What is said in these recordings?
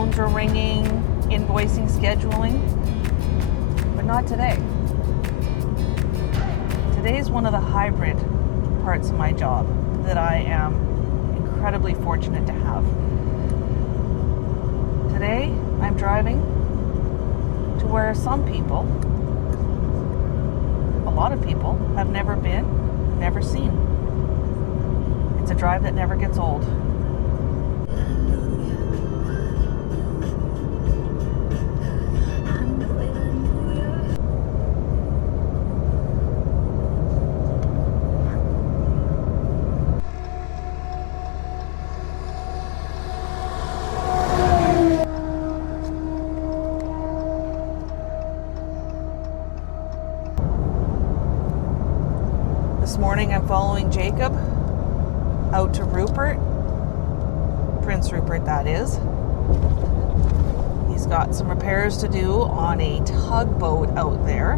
phones are ringing, invoicing, scheduling, but not today. Today is one of the hybrid parts of my job that I am incredibly fortunate to have. Today, I'm driving to where some people, a lot of people, have never been, never seen. It's a drive that never gets old. This morning I'm following Jacob out to Rupert, Prince Rupert that is. He's got some repairs to do on a tugboat out there.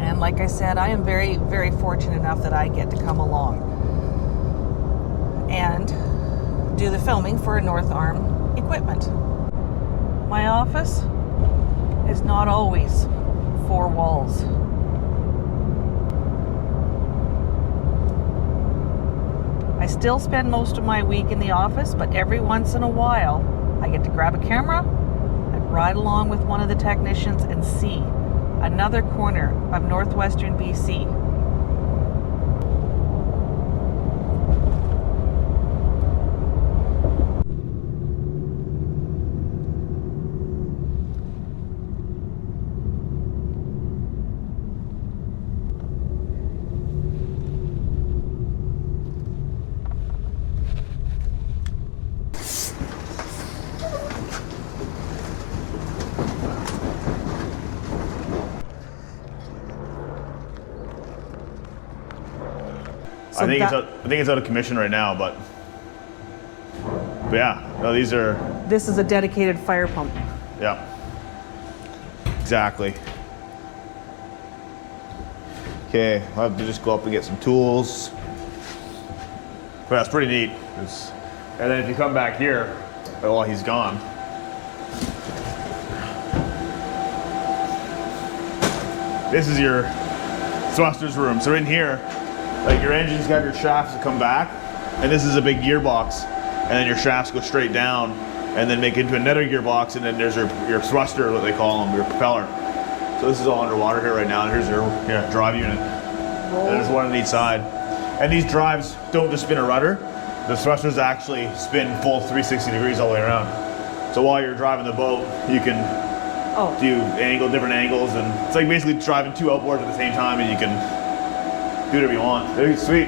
And like I said, I am very, very fortunate enough that I get to come along and do the filming for North Arm Equipment. My office is not always four walls. I still spend most of my week in the office, but every once in a while, I get to grab a camera and ride along with one of the technicians and see another corner of northwestern BC. I think it's out of commission right now, but yeah, no, these are. This is a dedicated fire pump. Yeah, exactly. Okay, I'll have to just go up and get some tools. But that's pretty neat. And then if you come back here, well, he's gone. This is your thruster's room. So in here, like your engine's got your shafts that come back, and this is a big gearbox, and then your shafts go straight down, and then make it into another gearbox, and then there's your thruster, what they call them, your propeller. So this is all underwater here right now, and here's your drive unit. And there's one on each side. And these drives don't just spin a rudder. The thrusters actually spin full 360 degrees all the way around. So while you're driving the boat, you can do different angles, and it's like basically driving two outboards at the same time, and you can do whatever you want. It's sweet.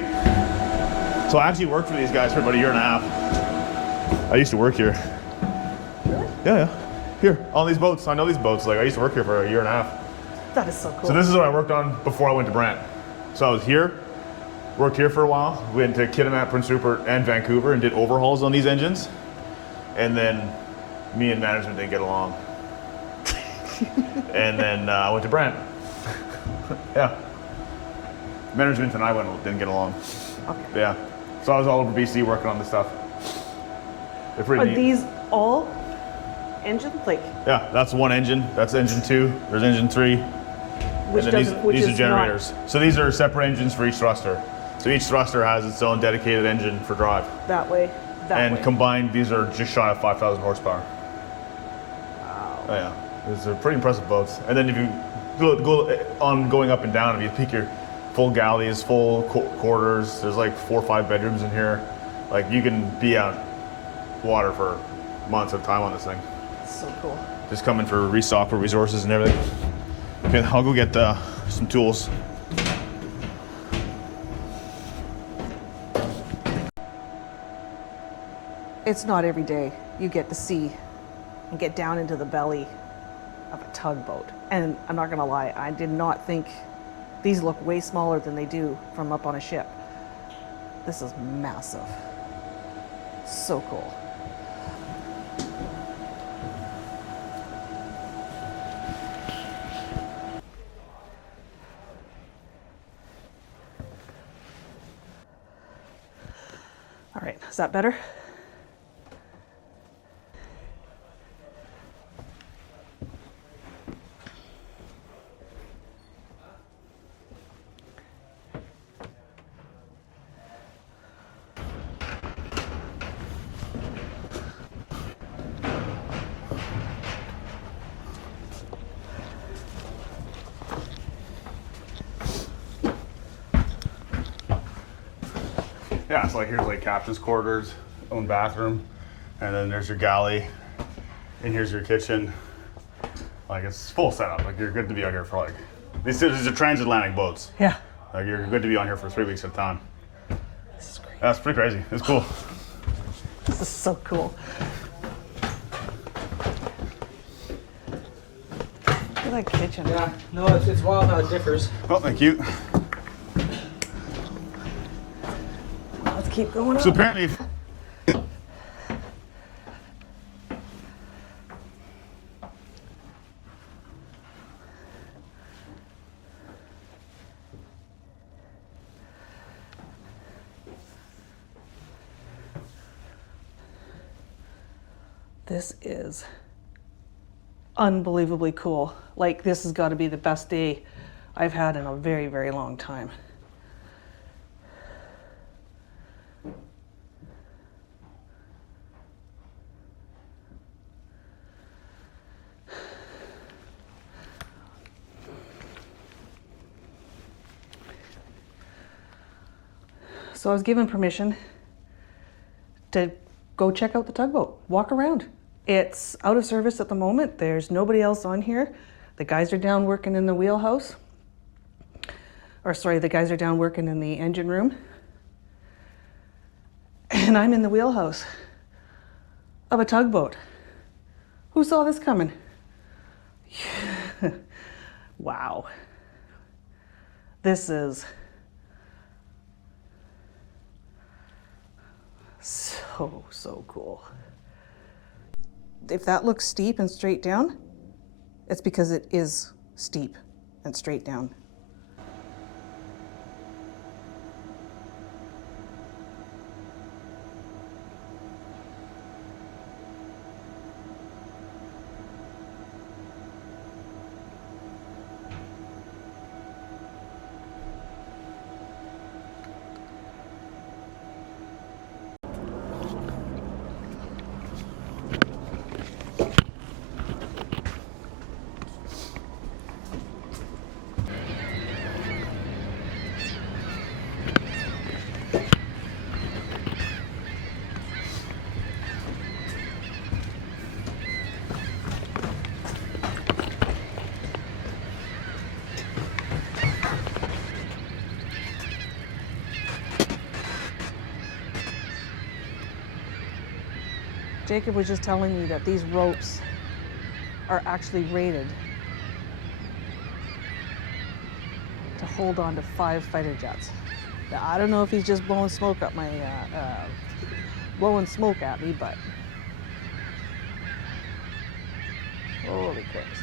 So I actually worked for these guys for about a year and a half. I used to work here. Really? Yeah. Here, on these boats. I know these boats. Like I used to work here for a year and a half. That is so cool. So this is what I worked on before I went to Brant. So I was here, worked here for a while. We went to Kitimat, Prince Rupert, and Vancouver and did overhauls on these engines. And then me and management didn't get along. And then I went to Brant. Yeah. Management and I didn't get along. Okay. But yeah. So I was all over BC working on this stuff. They're pretty neat. Are these all engines? Like, yeah, that's one engine. That's engine 2. There's engine 3. which And then doesn't, these are generators. So these are separate engines for each thruster. So each thruster has its own dedicated engine for drive. That way. And combined, these are just shy of 5,000 horsepower. Wow. Oh yeah, these are pretty impressive boats. And then if you go on going up and down, if you peek your full galleys, full quarters, there's like 4 or 5 bedrooms in here. Like you can be out water for months at a time on this thing. So cool. Just coming for restock for resources and everything. Okay, I'll go get some tools. It's not every day you get to see and get down into the belly of a tugboat. And I'm not gonna lie, I did not think these look way smaller than they do from up on a ship. This is massive. So cool. All right, is that better? Yeah, so like here's like captain's quarters, own bathroom, and then there's your galley, and here's your kitchen. Like it's full setup. Like you're good to be out here for like, these are transatlantic boats. Yeah. Like you're good to be on here for 3 weeks at a time. This is great. That's pretty crazy. It's cool. This is so cool. Look at that kitchen. Yeah, no, it's wild how it differs. Oh, thank you. Let's keep going up. So apparently, This is unbelievably cool. Like, this has got to be the best day I've had in a very, very long time. So I was given permission to go check out the tugboat, walk around. It's out of service at the moment. There's nobody else on here. The guys are down working in the wheelhouse. Or sorry, the guys are down working in the engine room. And I'm in the wheelhouse of a tugboat. Who saw this coming? Wow. This is so cool. If that looks steep and straight down, it's because it is steep and straight down. Jacob was just telling me that these ropes are actually rated to hold on to 5 fighter jets. Now, I don't know if he's just blowing smoke up my, blowing smoke at me, but holy Christ.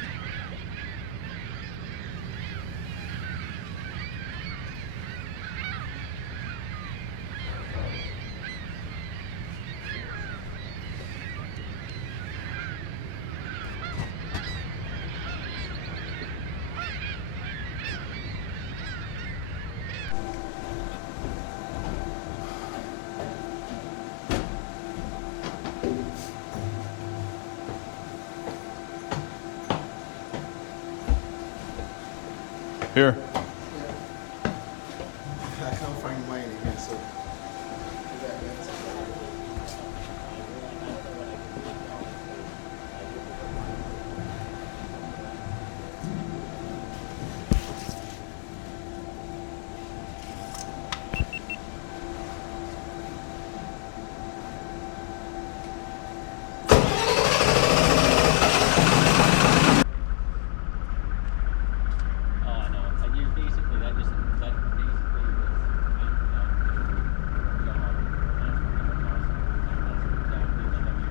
here. I can't find mine again, so.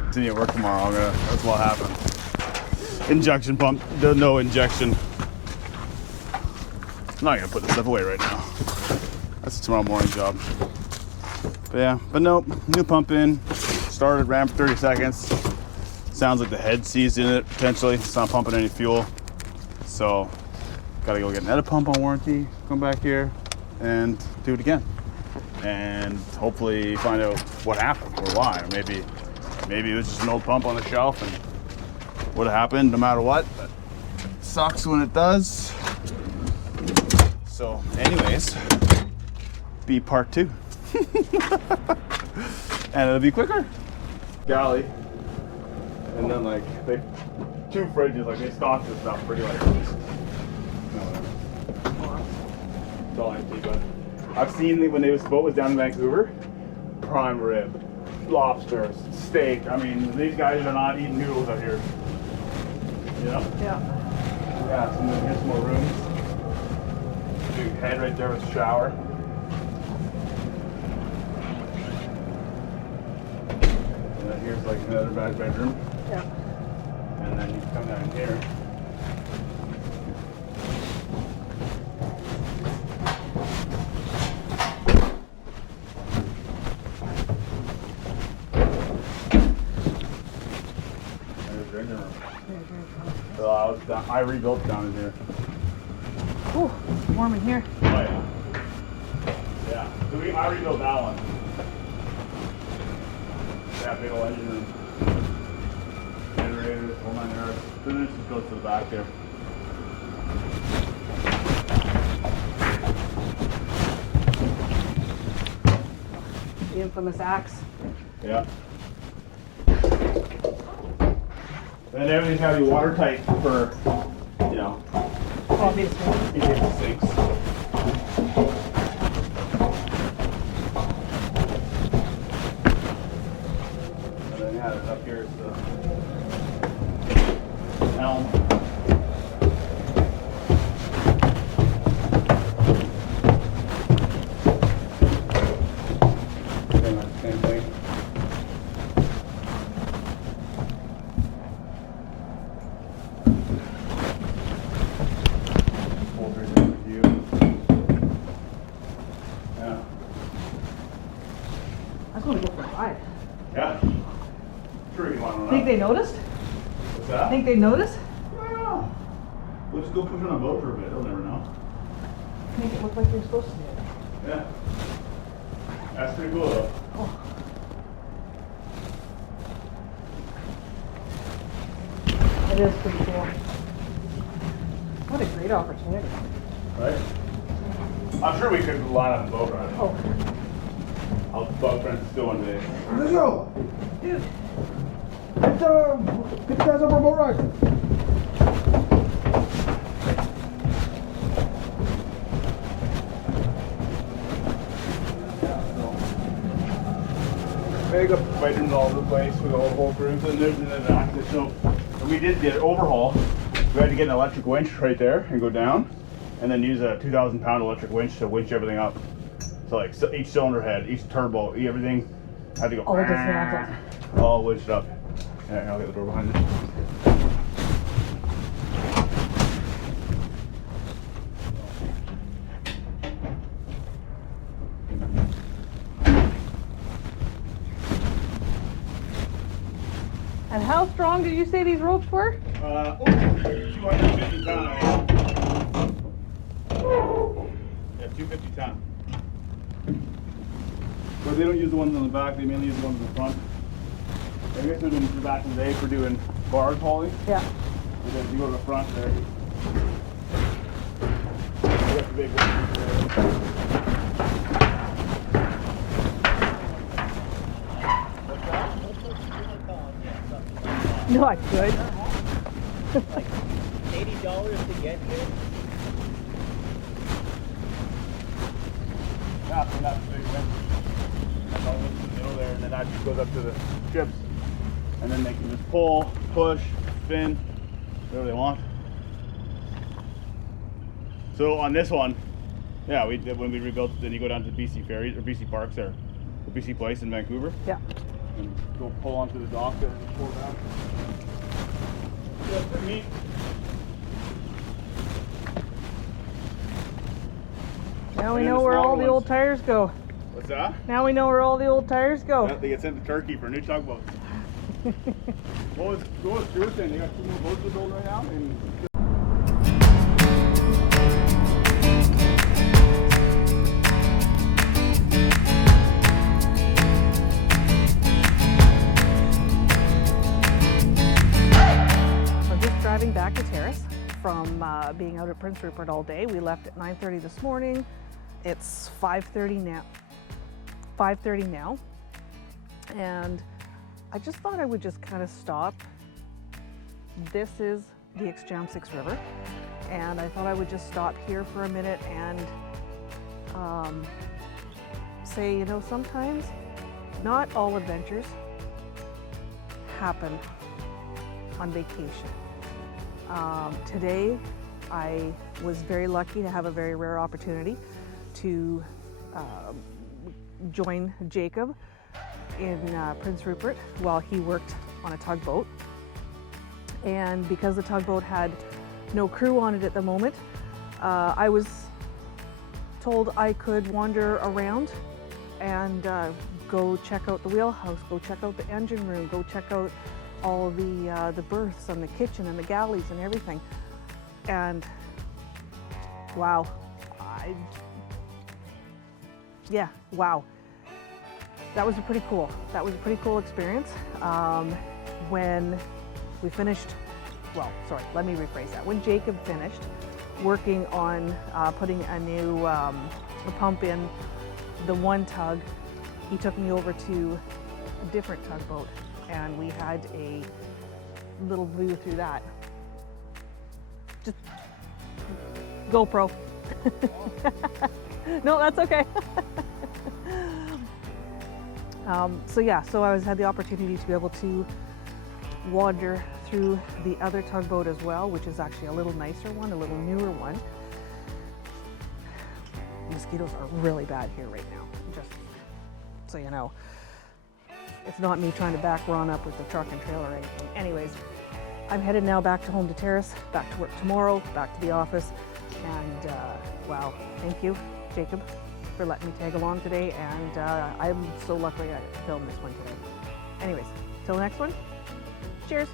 I need to work tomorrow. That's what happened. Injection pump. No injection. I'm not gonna put this stuff away right now. That's a tomorrow morning job. But yeah, but nope. New pump in. Started, ran for 30 seconds. Sounds like the head seized in it potentially. It's not pumping any fuel. So gotta go get another pump on warranty. Come back here and do it again. And hopefully find out what happened or why. Or maybe it was just an old pump on the shelf and would have happened no matter what, but sucks when it does. So anyways, be part 2. And it'll be quicker. Galley. And then like they 2 fridges, like they stock this stuff pretty like this. That's all I see, but I've seen when this boat was down in Vancouver, prime rib, lobsters, steak. I mean, these guys are not eating noodles out here. You know? Yeah. Yeah, so here's some more rooms. Big head right there with a shower. And then here's like another back bedroom. Yeah. And then you come down here. There's the engine room. So I rebuilt down in here. Ooh, warm in here. Oh yeah. Yeah. So I rebuilt that one. That big old engine room. Generators, all 9 yards. Then it just goes to the back there. The infamous axe. Yeah. Then everything's gotta be watertight for, you know, Obviously. in case it sinks. And then yeah, up here is the helm. Same thing. Yeah. I just want to go for a ride. Yeah. Sure you want to Think they noticed? What's that? Think they noticed? I don't know. We'll just go push on a boat for a bit. They'll never know. Make it look like you're supposed to do it. Yeah. That's pretty cool though. Oh. It is pretty cool. What a great opportunity. Right? I'm sure we could line up a boat ride. Oh, I'll bug Francis still one day. Let's go. dude. Get the guys up on boat ride. Big up bedrooms all over the place with all the whole rooms, and there's an active. So we did the overhaul. We had to get an electric winch right there and go down, and then use a 2,000-pound electric winch to winch everything up. So like each cylinder head, each turbo, everything had to go. All dismantled. All winched up. Yeah, I'll get the door behind you. And how strong did you say these ropes were? 250 ton. Yeah, 250 ton. But they don't use the ones on the back, they mainly use the ones in the front. I guess they're doing back in the day for doing barge hauling. Yeah. And then if you go to the front there, you got the big one. No, I could. $80 to get here. Yeah, so that's the big winch. That's all in the middle there, and then that just goes up to the ships. And then they can just pull, push, spin, whatever they want. So on this one, yeah, we did when we rebuilt it, then you go down to BC Ferries or BC Parks there, the BC Place in Vancouver, Yeah. and go pull onto the dock there and just pull down. Yeah, it's pretty neat. Now we And then know the where all smaller the old ones. tires go. What's that? Now we know where all the old tires go. Yeah, they get sent to Turkey for new tugboats. What was Stuart saying? They got 2 more boats to build right now? And I'm just driving back to Terrace from being out at Prince Rupert all day. We left at 9:30 this morning. It's 5:30 now. 5:30 now, and I just thought I would just kind of stop. This is the Exchamsix River, and I thought I would just stop here for a minute and say, you know, sometimes not all adventures happen on vacation. Today, I was very lucky to have a very rare opportunity to join Jacob in Prince Rupert while he worked on a tugboat. And because the tugboat had no crew on it at the moment, I was told I could wander around and go check out the wheelhouse, go check out the engine room, go check out all the berths and the kitchen and the galleys and everything. And wow, wow. That was a pretty cool experience. When we finished, well, sorry, let me rephrase that. When Jacob finished working on putting a new pump in the one tug, he took me over to a different tugboat, and we had a little view through that. Just GoPro. No, that's okay. So I had the opportunity to be able to wander through the other tugboat as well, which is actually a little nicer one, a little newer one. Mosquitoes are really bad here right now, just so you know. It's not me trying to back Ron up with the truck and trailer or anything. Anyways, I'm headed now back to Home to Terrace, back to work tomorrow, back to the office, and wow, thank you, Jacob, for letting me tag along today, and I'm so lucky I filmed this one today. Anyways, till the next one, cheers.